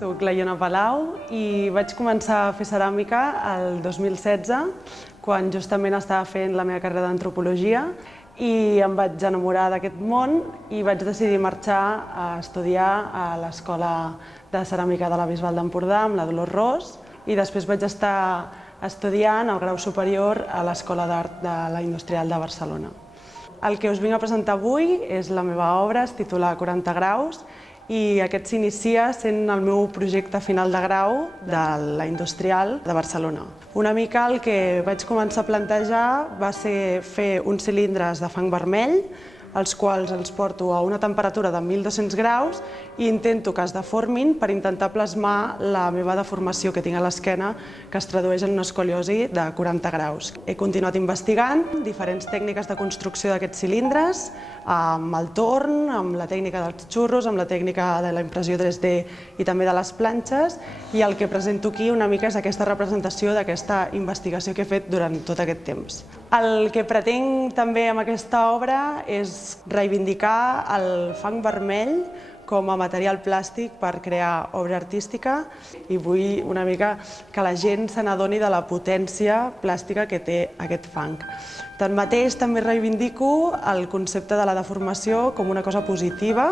Soc la Iona Palau i vaig començar a fer ceràmica el 2016, quan justament estava fent la meva carrera d'antropologia i em vaig enamorar d'aquest món i vaig decidir marxar a estudiar a l'Escola de Ceràmica de la Bisbal d'Empordà amb la Dolors Ros i després vaig estar estudiant el grau superior a l'Escola d'Art de la Industrial de Barcelona. El que us vinc a presentar avui és la meva obra, es titula 40 graus i aquest s'inicia sent el meu projecte final de grau de la Industrial de Barcelona. Una mica el que vaig començar a plantejar va ser fer uns cilindres de fang vermell, els quals els porto a una temperatura de 1.200 graus i intento que es deformin per intentar plasmar la meva deformació que tinc a l'esquena, que es tradueix en una escoliosi de 40 graus. He continuat investigant diferents tècniques de construcció d'aquests cilindres, amb el torn, amb la tècnica dels xurros, amb la tècnica de la impressió 3D i també de les planxes, i el que presento aquí una mica és aquesta representació d'aquesta investigació que he fet durant tot aquest temps. El que pretenc també amb aquesta obra és reivindicar el fang vermell com a material plàstic per crear obra artística i vull una mica que la gent se n'adoni de la potència plàstica que té aquest fang. Tanmateix, també reivindico el concepte de la deformació com una cosa positiva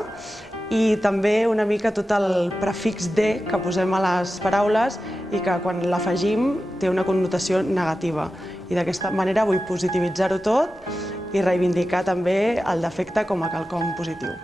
i també una mica tot el prefix de que posem a les paraules i que quan l'afegim té una connotació negativa. I d'aquesta manera vull positivitzar-ho tot i reivindicar també el defecte com a quelcom positiu.